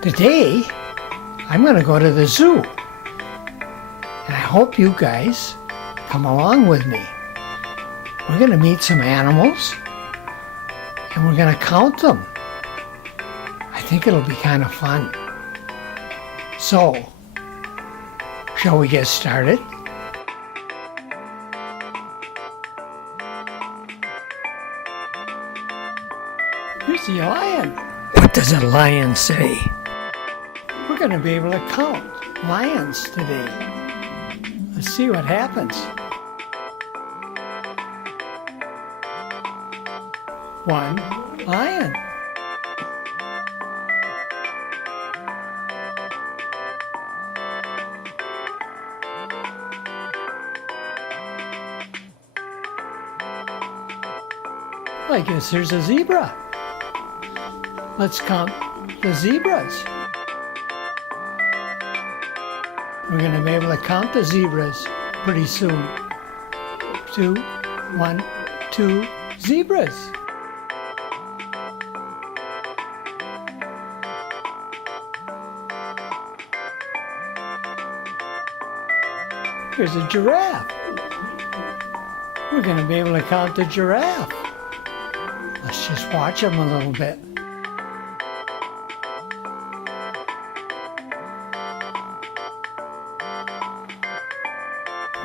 Today, I'm going to go to the zoo. And I hope you guys come along with me. We're going to meet some animals and we're going to count them. I think it'll be kind of fun. So, shall we get started? Here's the lion. What does a lion say? We're going to be able to count lions today. Let's see what happens. 1 lion. 2 I guess there's a zebra. Let's count the zebras. We're going to be able to count the zebras pretty soon. 2, 1, 2 zebras. Here's a giraffe. We're going to be able to count the giraffe. Let's just watch them a little bit.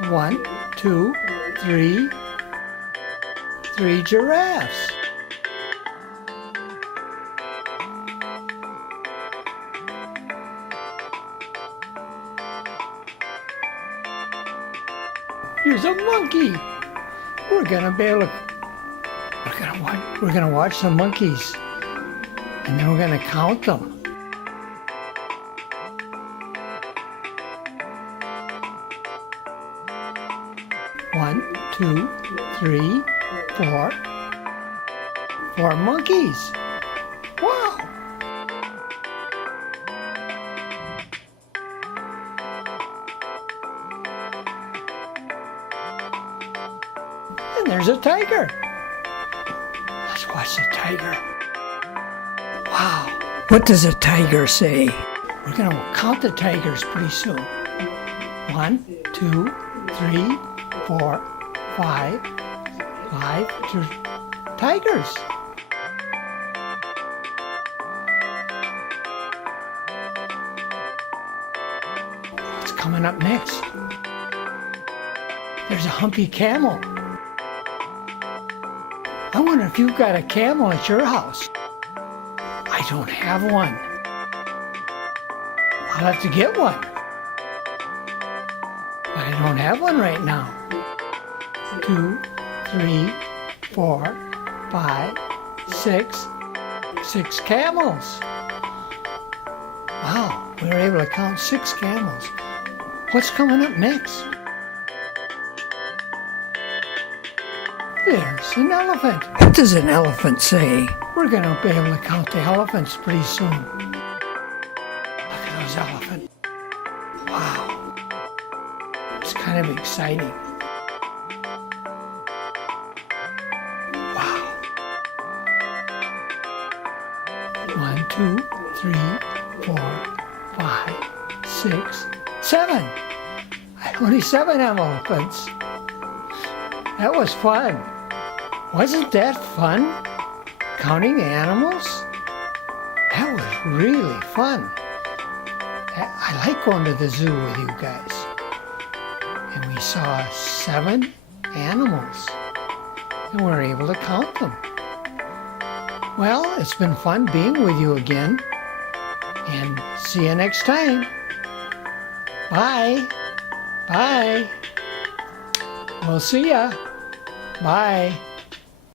1, 2, 3. 3 giraffes. Here's a monkey. We're gonna be able to. We're gonna watch the monkeys, and then we're gonna count them. 1, 2, 3, 4. 4 monkeys. Wow! And there's a tiger. Let's watch the tiger. Wow! What does a tiger say? We're gonna count the tigers pretty soon. 1, 2, 3, 4, 5. 5 tigers. What's coming up next? There's a humpy camel. I wonder if you've got a camel at your house. I don't have one. I'll have to get one. But I don't have one right now. 2, 3, 4, 5, 6. 6 camels. Wow, we were able to count 6 camels. What's coming up next? There's an elephant. What does an elephant say? We're going to be able to count the elephants pretty soon. Look at those elephants. Wow. It's kind of exciting. Wow. 1, 2, 3, 4, 5, 6, 7. Only 7 elephants. That was fun. Wasn't that fun? Counting animals? That was really fun. I like going to the zoo with you guys. And we saw 7 animals. And we were able to count them. Well, it's been fun being with you again. And see you next time. Bye. Bye. We'll see ya. Bye.